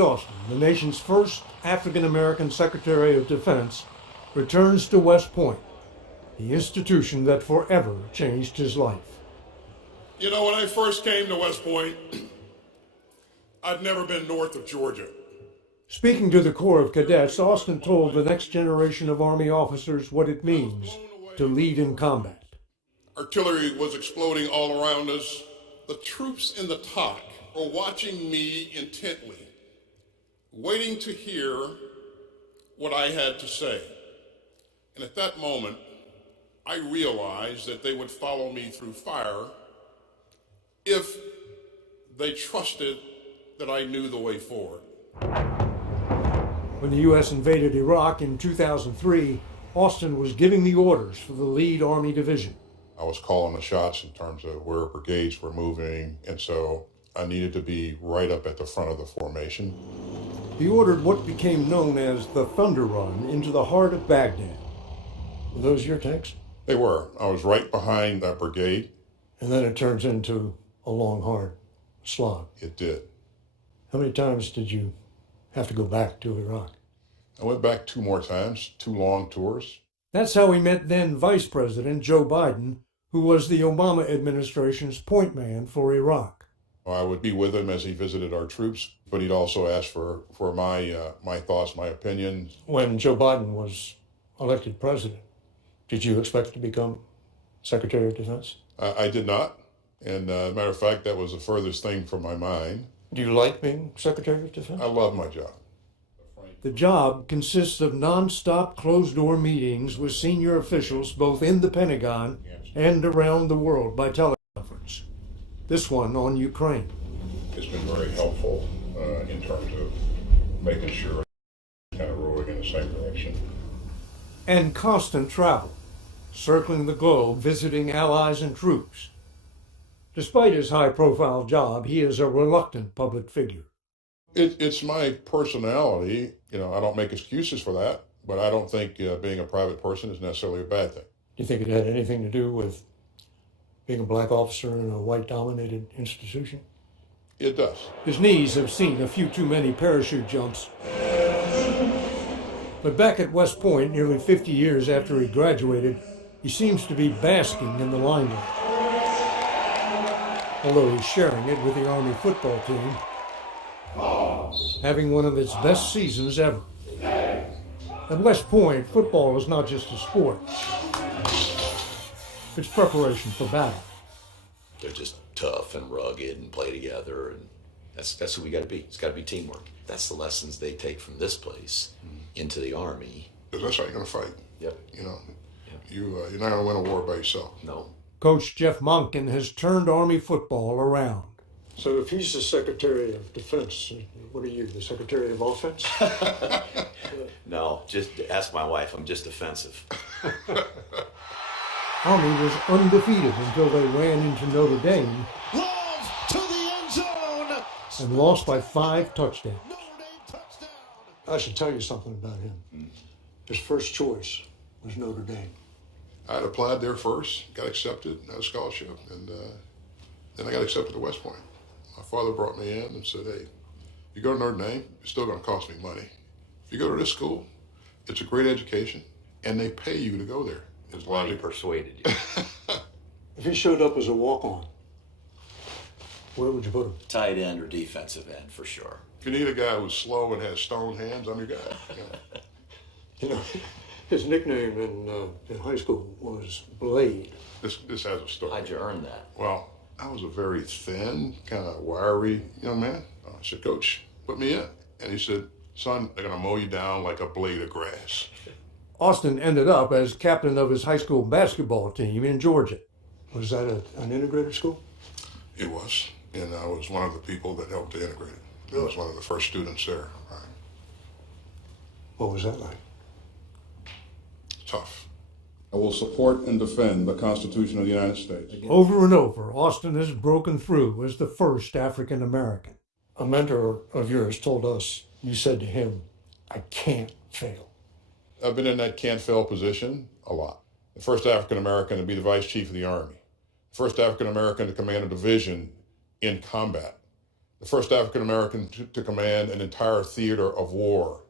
Austin, the nation's first African-American Secretary of Defense, returns to West Point, the institution that forever changed his life. You know, when I first came to West Point, I'd never been north of Georgia. Speaking to the Corps of Cadets, Austin told the next generation of Army officers what it means to lead in combat. Artillery was exploding all around us. The troops in the TOC were watching me intently, waiting to hear what I had to say. And at that moment, I realized that they would follow me through fire if they trusted that I knew the way forward. When the U.S. invaded Iraq in 2003, Austin was giving the orders for the lead Army division. I was calling the shots in terms of where brigades were moving, and so I needed to be right up at the front of the formation. He ordered what became known as the Thunder Run into the heart of Baghdad. Were those your tanks? They were. I was right behind that brigade. And then it turns into a long, hard slog. It did. How many times did you have to go back to Iraq? I went back 2 more times, 2 long tours. That's how he met then Vice President Joe Biden, who was the Obama administration's point man for Iraq. I would be with him as he visited our troops, but he'd also ask for my thoughts, my opinions. When Joe Biden was elected president, did you expect to become Secretary of Defense? I did not. And as a matter of fact, that was the furthest thing from my mind. Do you like being Secretary of Defense? I love my job. The job consists of non-stop closed-door meetings with senior officials both in the Pentagon and around the world by teleconference. This one on Ukraine. It's been very helpful in terms of making sure we're kind of rolling in the same direction. And constant travel, circling the globe, visiting allies and troops. Despite his high-profile job, he is a reluctant public figure. It's my personality. You know, I don't make excuses for that, but I don't think being a private person is necessarily a bad thing. Do you think it had anything to do with being a black officer in a white-dominated institution? It does. His knees have seen a few too many parachute jumps. But back at West Point, nearly 50 years after he graduated, he seems to be basking in the limelight. Although he's sharing it with the Army football team, having one of its best seasons ever. At West Point, football is not just a sport. It's preparation for battle. They're just tough and rugged and play together, and that's who we got to be. It's got to be teamwork. That's the lessons they take from this place into the Army. Because that's how you're going to fight. Yep. You know, you're not going to win a war by yourself. No. Coach Jeff Monken has turned Army football around. So if he's the Secretary of Defense, what are you, the Secretary of Offense? No, just ask my wife. I'm just defensive. Army was undefeated until they ran into Notre Dame. Love to the end zone. And lost by 5 touchdowns. Notre Dame touchdown. I should tell you something about him. His first choice was Notre Dame. I had applied there first, got accepted, had a scholarship, and then I got accepted to West Point. My father brought me in and said, hey, you go to Notre Dame, it's still going to cost me money. If you go to this school, it's a great education, and they pay you to go there. His money persuaded you. If he showed up as a walk-on, where would you put him? Tight end or defensive end, for sure. If you need a guy who's slow and has stone hands, I'm your guy. You know, his nickname in high school was Blade. This has a story. How'd you earn that? Well, I was a very thin, kind of wiry young man. I said, Coach, put me in. And he said, son, they're going to mow you down like a blade of grass. Austin ended up as captain of his high school basketball team in Georgia. Was that an integrated school? It was. And I was one of the people that helped to integrate it. I was one of the first students there. Right. What was that like? Tough. I will support and defend the Constitution of the United States. Over and over, Austin has broken through as the first African American. A mentor of yours told us, you said to him, I can't fail. I've been in that can't fail position a lot. The first African American to be the Vice Chief of the Army. The first African American to command a division in combat. the first African American to command an entire theater of war.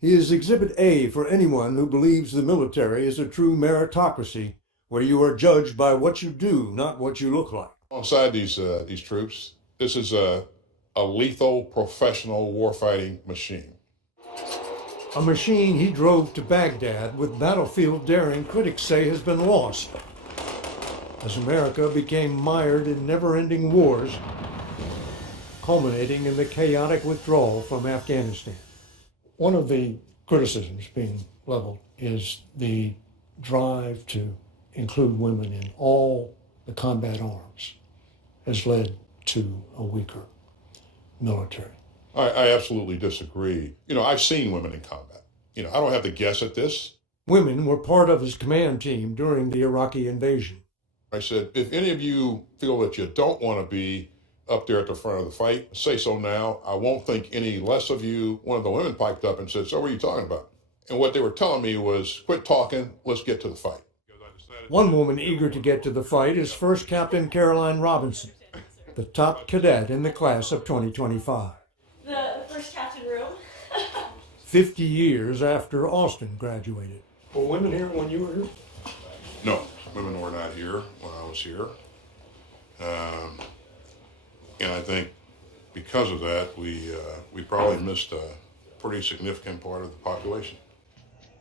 He is Exhibit A for anyone who believes the military is a true meritocracy where you are judged by what you do, not what you look like. Alongside these troops, this is a lethal professional warfighting machine. A machine he drove to Baghdad with battlefield daring critics say has been lost as America became mired in never-ending wars, culminating in the chaotic withdrawal from Afghanistan. One of the criticisms being leveled is the drive to include women in all the combat arms has led to a weaker military. I absolutely disagree. I've seen women in combat. I don't have to guess at this. Women were part of his command team during the Iraqi invasion. I said, if any of you feel that you don't want to be up there at the front of the fight, say so now. I won't think any less of you. One of the women piped up and said, so what are you talking about? And what they were telling me was, quit talking, let's get to the fight. One woman eager to get to the fight is First Captain Caroline Robinson, the top cadet in the class of 2025. The first captain room. 50 years after Austin graduated. Were women here when you were here? No, women were not here when I was here. And I think because of that, we probably missed a pretty significant part of the population.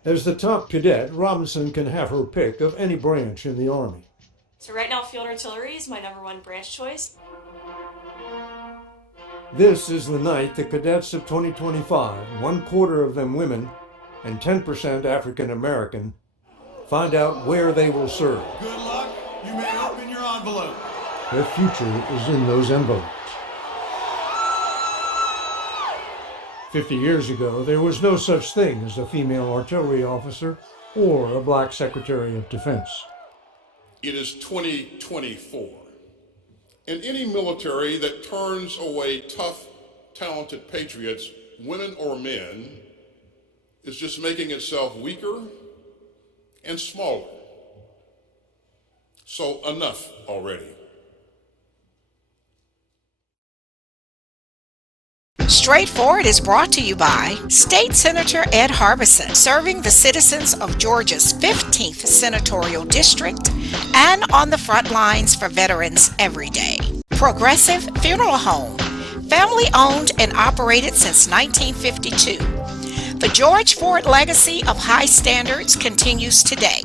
As the top cadet, Robinson can have her pick of any branch in the Army. So right now, field artillery is my #1 branch choice. This is the night the cadets of 2025, 1/4 of them women and 10% African American, find out where they will serve. Good luck. You may open your envelope. Their future is in those envelopes. 50 years ago, there was no such thing as a female artillery officer or a black Secretary of Defense. It is 2024. And any military that turns away tough, talented patriots, women or men, is just making itself weaker and smaller. So enough already. Straightforward is brought to you by State Senator Ed Harbison, serving the citizens of Georgia's 15th Senatorial District and on the front lines for veterans every day. Progressive Funeral Home, family owned and operated since 1952. The George Ford legacy of high standards continues today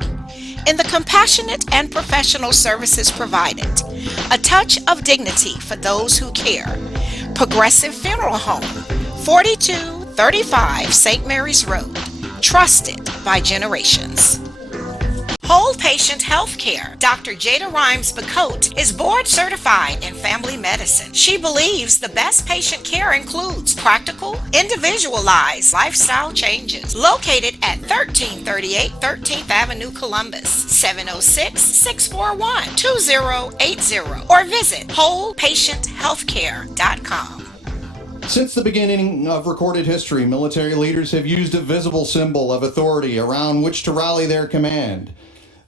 in the compassionate and professional services provided, a touch of dignity for those who care. Progressive Funeral Home, 4235 St. Mary's Road, trusted by generations. Whole Patient Healthcare. Dr. Jada Rimes-Bacote is board certified in family medicine. She believes the best patient care includes practical, individualized lifestyle changes. Located at 1338 13th Avenue, Columbus, 706-641-2080, or visit wholepatienthealthcare.com. Since the beginning of recorded history, military leaders have used a visible symbol of authority around which to rally their command.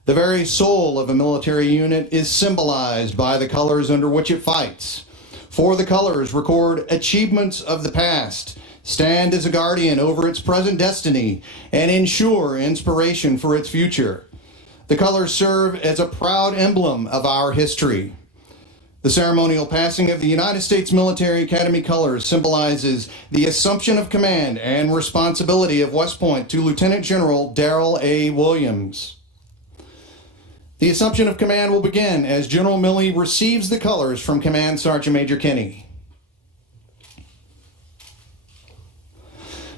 The very soul of a military unit is symbolized by the colors under which it fights. For the colors record achievements of the past, stand as a guardian over its present destiny, and ensure inspiration for its future. The colors serve as a proud emblem of our history. The ceremonial passing of the United States Military Academy colors symbolizes the assumption of command and responsibility of West Point to Lieutenant General Darrell A. Williams. The assumption of command will begin as General Milley receives the colors from Command Sergeant Major Kinney.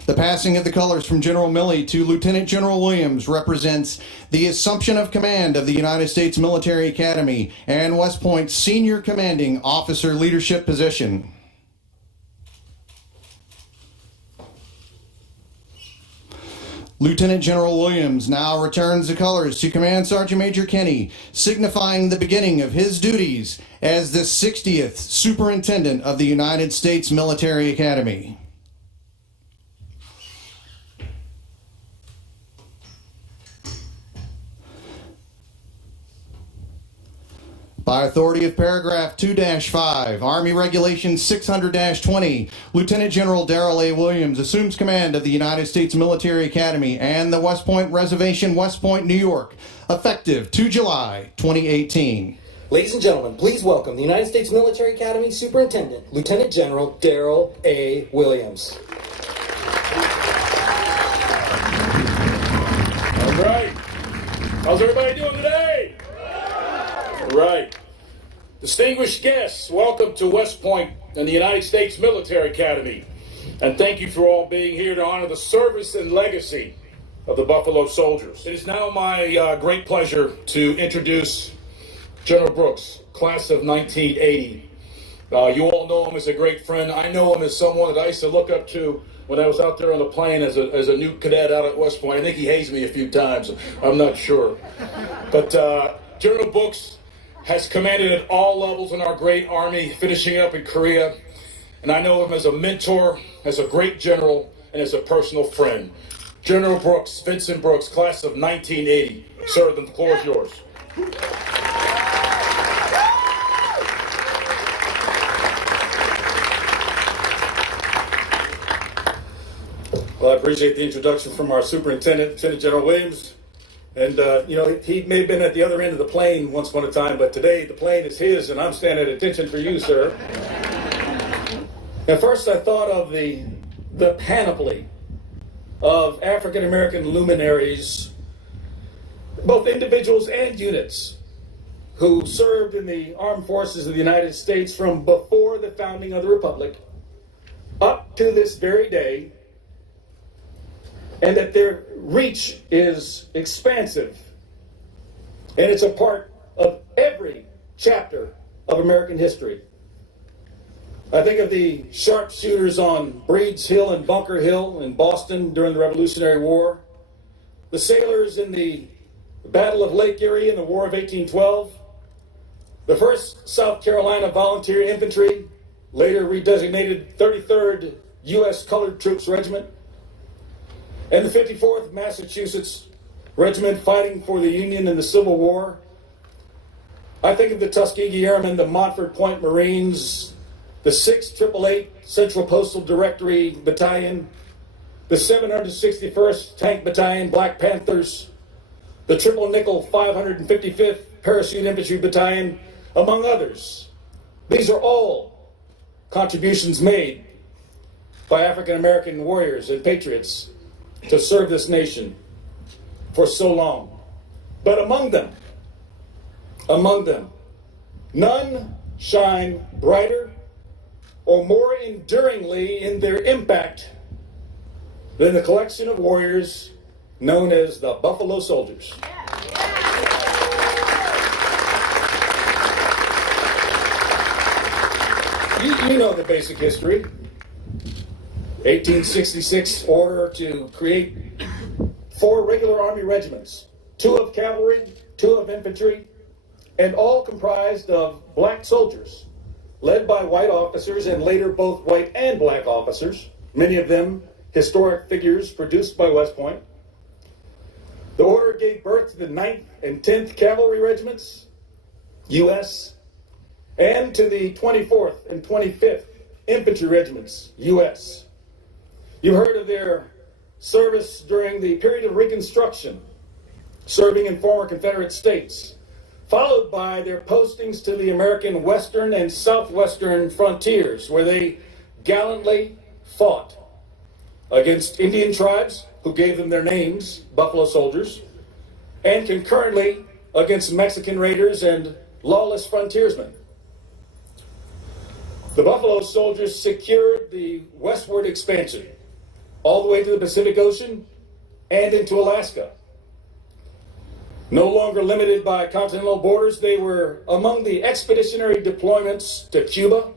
The passing of the colors from General Milley to Lieutenant General Williams represents the assumption of command of the United States Military Academy and West Point's senior commanding officer leadership position. Lieutenant General Williams now returns the colors to Command Sergeant Major Kinney, signifying the beginning of his duties as the 60th Superintendent of the United States Military Academy. By authority of paragraph 2-5, Army Regulation 600-20, Lieutenant General Darrell A. Williams assumes command of the United States Military Academy and the West Point Reservation, West Point, New York, effective 2 July 2018. Ladies and gentlemen, please welcome the United States Military Academy Superintendent, Lieutenant General Darrell A. Williams. All right. How's everybody doing today? All right. Distinguished guests, welcome to West Point and the United States Military Academy. And thank you for all being here to honor the service and legacy of the Buffalo Soldiers. It is now my great pleasure to introduce General Brooks, class of 1980. You all know him as a great friend. I know him as someone that I used to look up to when I was out there on the plane as a new cadet out at West Point. I think he hazed me a few times. I'm not sure. But General Brooks has commanded at all levels in our great Army, finishing up in Korea. And I know him as a mentor, as a great general, and as a personal friend. General Brooks, Vincent Brooks, class of 1980. Sir, the floor is yours. Well, I appreciate the introduction from our superintendent, Lieutenant General Williams. And, he may have been at the other end of the plane once upon a time, but today the plane is his, and I'm standing at attention for you, sir. At first, I thought of the panoply of African-American luminaries, both individuals and units, who served in the armed forces of the United States from before the founding of the Republic up to this very day, and that their reach is expansive, and it's a part of every chapter of American history. I think of the sharpshooters on Breed's Hill and Bunker Hill in Boston during the Revolutionary War, the sailors in the Battle of Lake Erie in the War of 1812, the 1st South Carolina Volunteer Infantry, later redesignated 33rd U.S. Colored Troops Regiment, and the 54th Massachusetts Regiment fighting for the Union in the Civil War. I think of the Tuskegee Airmen, the Montford Point Marines, the 6th 888 Central Postal Directory Battalion, the 761st Tank Battalion Black Panthers, the Triple Nickel 555th Parachute Infantry Battalion, among others. These are all contributions made by African American warriors and patriots to serve this nation for so long. But among them, none shine brighter or more enduringly in their impact than the collection of warriors known as the Buffalo Soldiers. You know the basic history. 1866 order to create 4 regular Army regiments, 2 of cavalry, 2 of infantry, and all comprised of black soldiers, led by white officers and later both white and black officers, many of them historic figures produced by West Point. The order gave birth to the 9th and 10th Cavalry Regiments, U.S., and to the 24th and 25th Infantry Regiments, U.S. You've heard of their service during the period of Reconstruction, serving in former Confederate states, followed by their postings to the American western and southwestern frontiers, where they gallantly fought against Indian tribes, who gave them their names, Buffalo Soldiers, and concurrently against Mexican raiders and lawless frontiersmen. The Buffalo Soldiers secured the westward expansion all the way to the Pacific Ocean and into Alaska. No longer limited by continental borders, they were among the expeditionary deployments to Cuba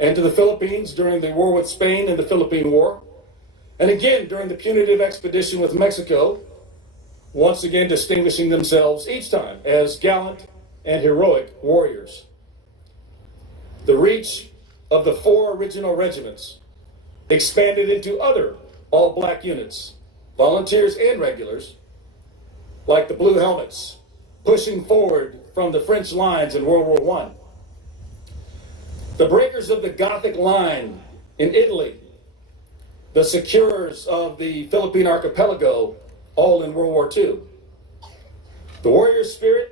and to the Philippines during the war with Spain and the Philippine War, and again during the punitive expedition with Mexico, once again distinguishing themselves each time as gallant and heroic warriors. The reach of the 4 original regiments expanded into other all-black units, volunteers and regulars, like the Blue Helmets, pushing forward from the French lines in World War I. The breakers of the Gothic line in Italy, the securers of the Philippine archipelago, all in World War II. The warrior spirit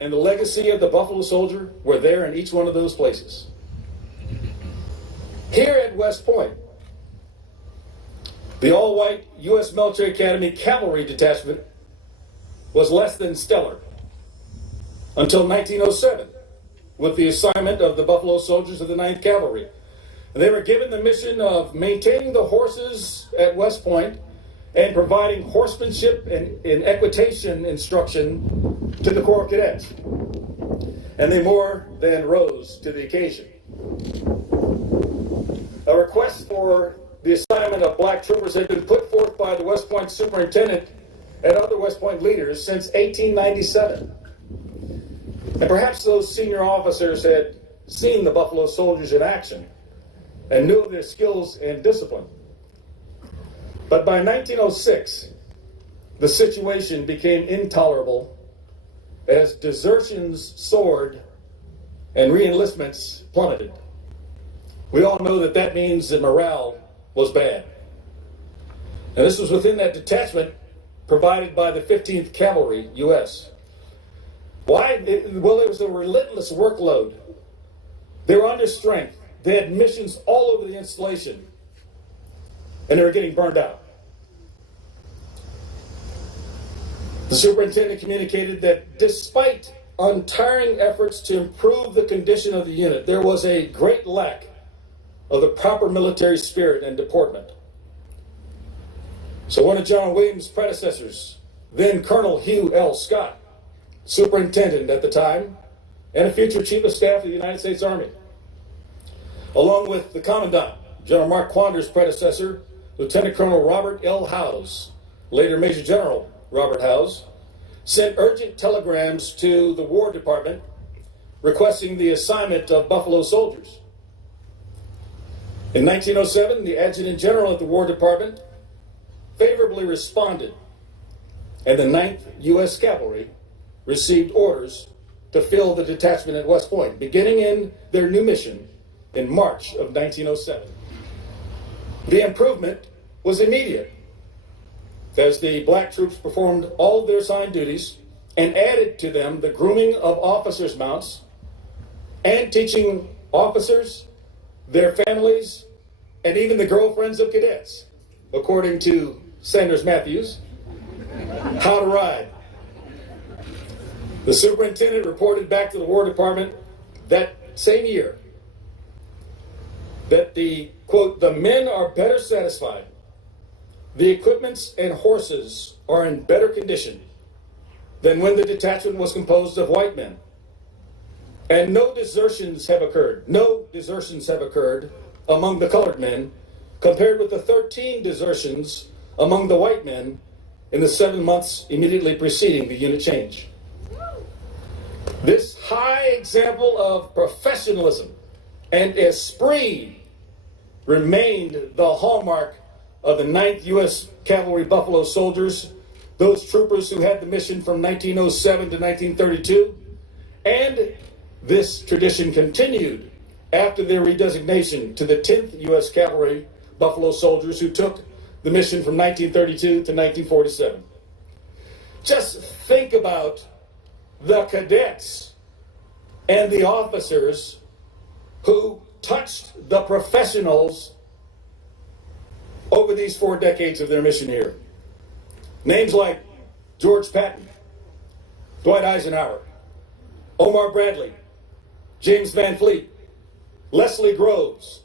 and the legacy of the Buffalo Soldier were there in each one of those places. Here at West Point, the all-white U.S. Military Academy Cavalry Detachment was less than stellar until 1907 with the assignment of the Buffalo Soldiers of the 9th Cavalry. And they were given the mission of maintaining the horses at West Point and providing horsemanship and equitation instruction to the Corps of Cadets. And they more than rose to the occasion. A request for the assignment of black troopers had been put forth by the West Point superintendent and other West Point leaders since 1897. And perhaps those senior officers had seen the Buffalo Soldiers in action and knew of their skills and discipline. But by 1906, the situation became intolerable as desertions soared and re-enlistments plummeted. We all know that that means that morale was bad. And this was within that detachment provided by the 15th Cavalry, U.S. Why? Well, it was a relentless workload. They were under strength. They had missions all over the installation, and they were getting burned out. The superintendent communicated that despite untiring efforts to improve the condition of the unit, there was a great lack of the proper military spirit and deportment. So one of John Williams' predecessors, then Colonel Hugh L. Scott, superintendent at the time, and a future chief of staff of the United States Army, along with the commandant, General Mark Quander's predecessor, Lieutenant Colonel Robert L. Howes, later Major General Robert Howes, sent urgent telegrams to the War Department requesting the assignment of Buffalo Soldiers. In 1907, the Adjutant General at the War Department favorably responded, and the 9th U.S. Cavalry received orders to fill the detachment at West Point, beginning in their new mission in March of 1907. The improvement was immediate, as the black troops performed all of their assigned duties and added to them the grooming of officers' mounts and teaching officers, their families, and even the girlfriends of cadets, according to Sanders Matthews, how to ride. The superintendent reported back to the War Department that same year that the, quote, the men are better satisfied, the equipments and horses are in better condition than when the detachment was composed of white men. And no desertions have occurred among the colored men, compared with the 13 desertions among the white men in the 7 months immediately preceding the unit change. This high example of professionalism and esprit remained the hallmark of the 9th U.S. Cavalry Buffalo Soldiers, those troopers who had the mission from 1907 to 1932, and this tradition continued after their redesignation to the 10th U.S. Cavalry Buffalo Soldiers, who took the mission from 1932 to 1947. Just think about the cadets and the officers who touched the professionals over these 4 decades of their mission here. Names like George Patton, Dwight Eisenhower, Omar Bradley, James Van Fleet, Leslie Groves,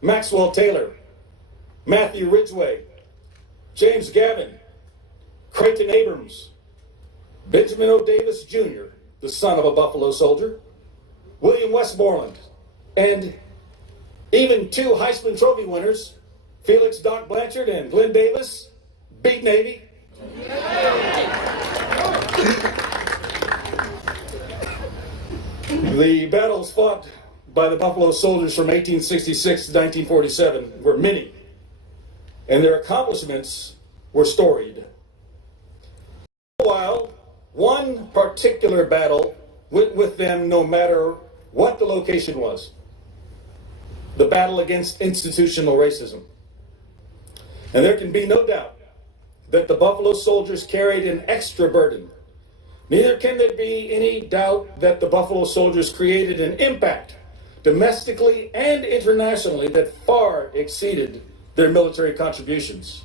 Maxwell Taylor, Matthew Ridgway, James Gavin, Creighton Abrams, Benjamin O. Davis Jr., the son of a Buffalo Soldier, William Westmoreland, and even 2 Heisman Trophy winners, Felix Doc Blanchard and Glenn Davis, beat Navy. The battles fought by the Buffalo Soldiers from 1866 to 1947 were many, and their accomplishments were storied. Meanwhile, one particular battle went with them no matter what the location was. The battle against institutional racism. And there can be no doubt that the Buffalo Soldiers carried an extra burden. Neither can there be any doubt that the Buffalo Soldiers created an impact domestically and internationally that far exceeded their military contributions.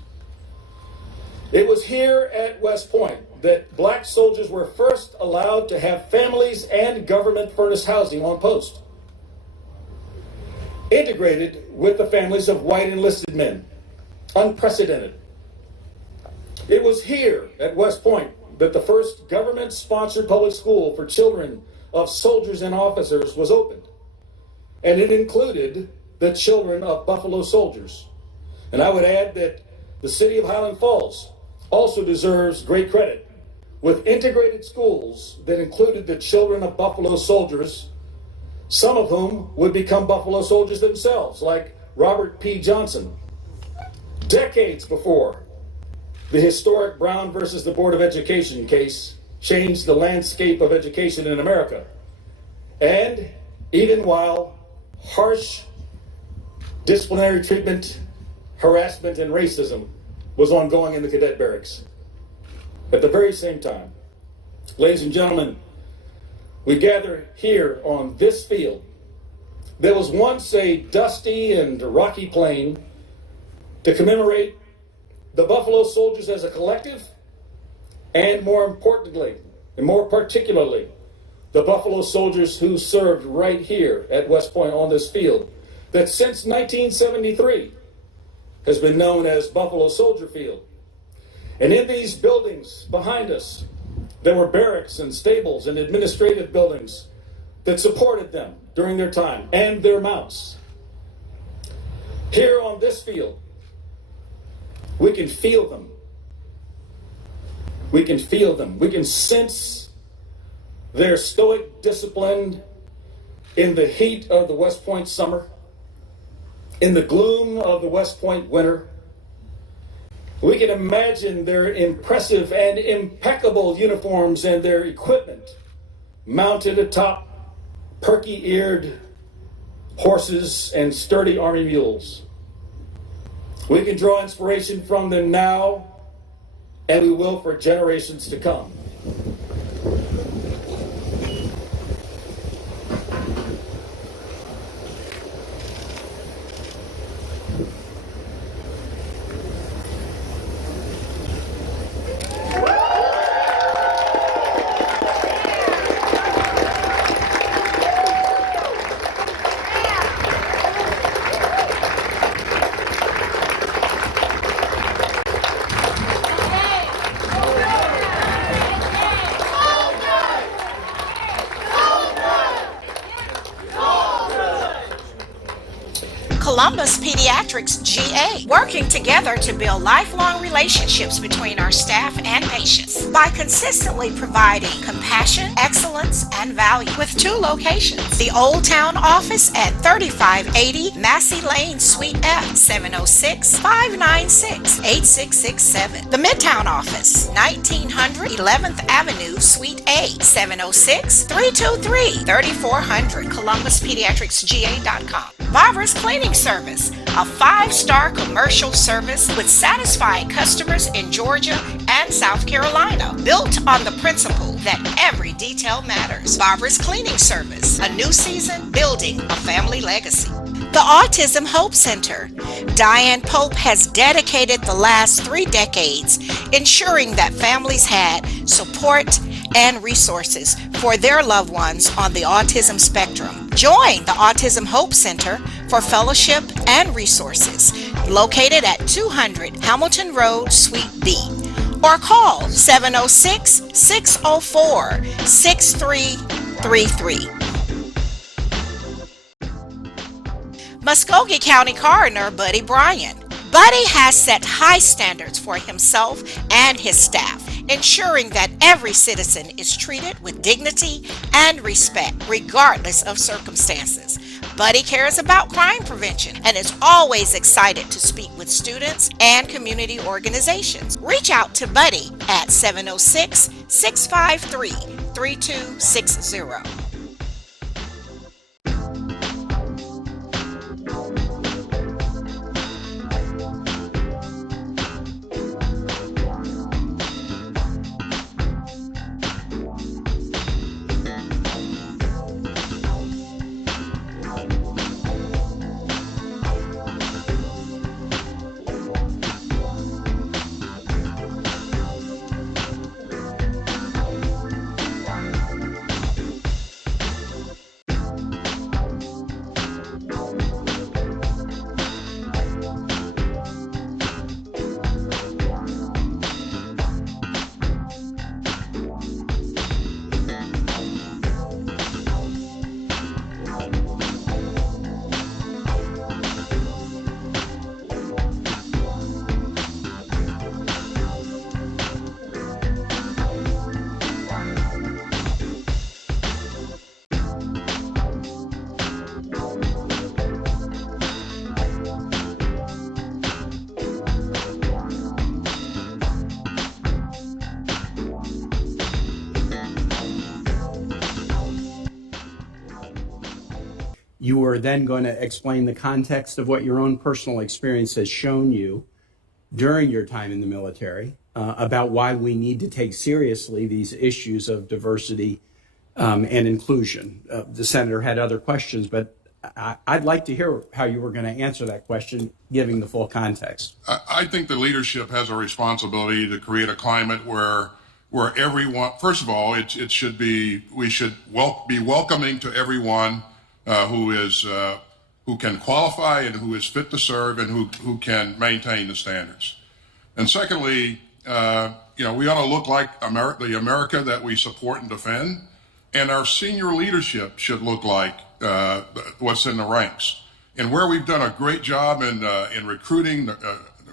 It was here at West Point that black soldiers were first allowed to have families and government furnished housing on post, integrated with the families of white enlisted men. Unprecedented. It was here at West Point that the first government-sponsored public school for children of soldiers and officers was opened, and it included the children of Buffalo soldiers. And I would add that the city of Highland Falls also deserves great credit with integrated schools that included the children of Buffalo soldiers, some of whom would become Buffalo soldiers themselves, like Robert P. Johnson. Decades before the historic Brown versus the Board of Education case changed the landscape of education in America. And even while harsh disciplinary treatment, harassment, and racism was ongoing in the cadet barracks. At the very same time, ladies and gentlemen, we gather here on this field that was once a dusty and rocky plain to commemorate the Buffalo Soldiers as a collective, and more importantly, and more particularly, the Buffalo Soldiers who served right here at West Point on this field, that since 1973 has been known as Buffalo Soldier Field. And in these buildings behind us, there were barracks and stables and administrative buildings that supported them during their time, and their mounts. Here on this field, we can feel them. We can feel them. We can sense their stoic discipline in the heat of the West Point summer, in the gloom of the West Point winter. We can imagine their impressive and impeccable uniforms and their equipment mounted atop perky-eared horses and sturdy army mules. We can draw inspiration from them now, and we will for generations to come. Columbus Pediatrics GA, working together to build lifelong relationships between our staff and patients by consistently providing compassion, excellence, and value with 2 locations. The Old Town office at 3580 Massey Lane, Suite F, 706-596-8667. The Midtown office, 1900 11th Avenue, Suite A, 706-323-3400, ColumbusPediatricsGA.com. Barbara's Cleaning Service, a 5-star commercial service with satisfied customers in Georgia and South Carolina, built on the principle that every detail matters. Barbara's Cleaning Service, a new season building a family legacy. The Autism Hope Center. Diane Pope has dedicated the last 3 decades ensuring that families had support and resources for their loved ones on the autism spectrum. Join the Autism Hope Center for fellowship and resources, located at 200 Hamilton Road, Suite B, or call 706-604-6333. Muskogee County Coroner Buddy Bryan. Buddy has set high standards for himself and his staff, ensuring that every citizen is treated with dignity and respect, regardless of circumstances. Buddy cares about crime prevention and is always excited to speak with students and community organizations. Reach out to Buddy at 706-653 3260. You are then going to explain the context of what your own personal experience has shown you during your time in the military about why we need to take seriously these issues of diversity and inclusion. The senator had other questions, but I'd like to hear how you were going to answer that question, giving the full context. I think the leadership has a responsibility to create a climate where everyone, first of all, we should be welcoming to everyone who can qualify and who is fit to serve and who can maintain the standards. And secondly, we ought to look like the America that we support and defend, and our senior leadership should look like what's in the ranks. And where we've done a great job in recruiting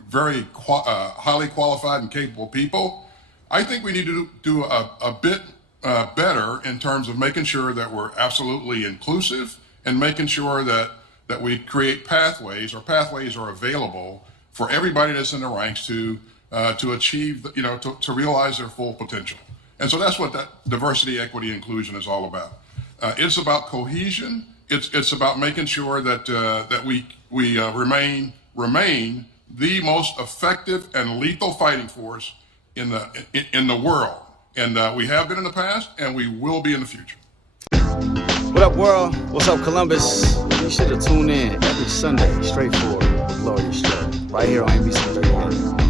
very highly qualified and capable people, I think we need to do a bit better in terms of making sure that we're absolutely inclusive and making sure that we create pathways are available for everybody that's in the ranks to achieve, to realize their full potential. And so that's what that diversity, equity, inclusion is all about. It's about cohesion. It's about making sure that we remain the most effective and lethal fighting force in the world. And we have been in the past, and we will be in the future. What up, world? What's up, Columbus? You should have tuned in every Sunday, straightforward with Gloria Strode, right here on NBC 38.